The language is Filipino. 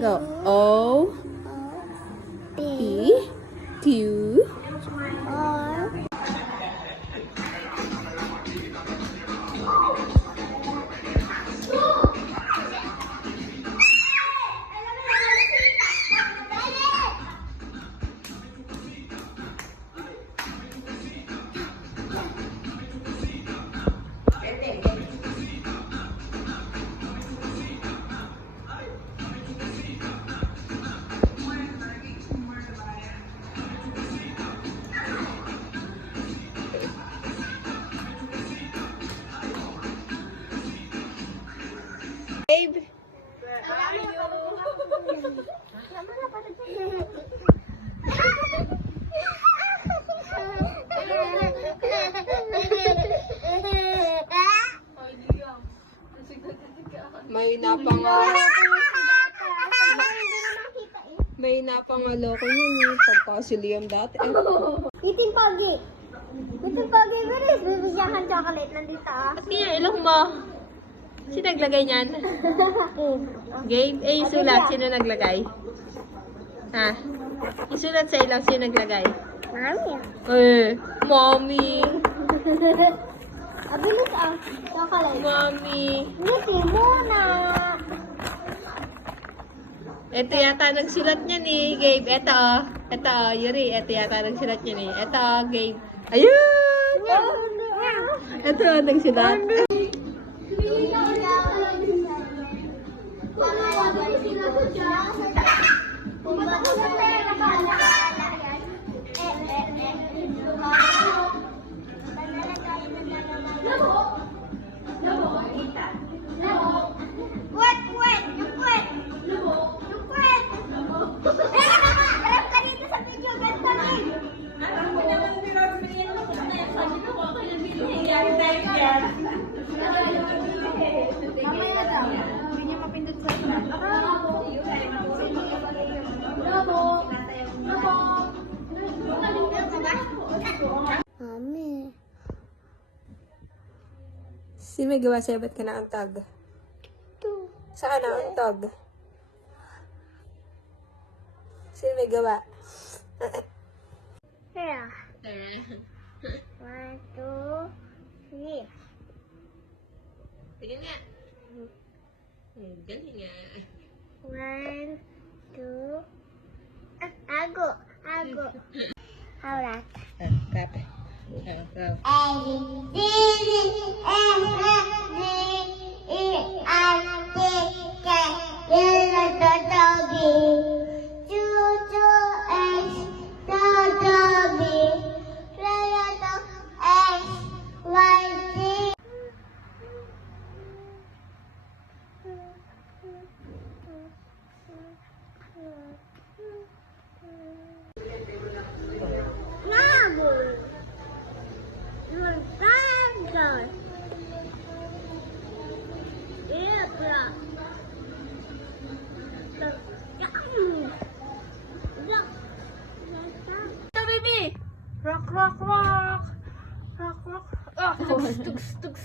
Go. O, P, Q, R. Babe. May napangalo ko yun eh. Pagpasiliyam dati. Little Poggy. Little Poggy, bilis. Bibigyan kang chocolate. Nandito ah. At kaya ilong mo. Sino naglagay niyan? Gabe? Eh, isulat. Sino naglagay? Ha? Isulat sa ilong. Sino naglagay? Mami. Mommy. Bilis ah. Chocolate. Mommy. Ngiti muna. Ito yata nagsulat niya ni Gabe. Ito oh. Ito oh, Yuri. Ito yata nagsulat niya ni. Ito oh, Gabe. Ayun! Ito oh, nagsulat. Mami. Si may gawa sa'yo, ba't ka naantag? Saan naantag? Sino may gawa? Here. 1, 2, 3. Tingnan nga. Galing nga. 1, 2. Ago. Alright. Kape. Go. A, B, C, D, E, F, G, E, I, T, K, L, M, N, Q, X, W, X, Y, Z. Baby! Rock, rock, rock! Rock, rock. Oh, tugs, tugs, tugs.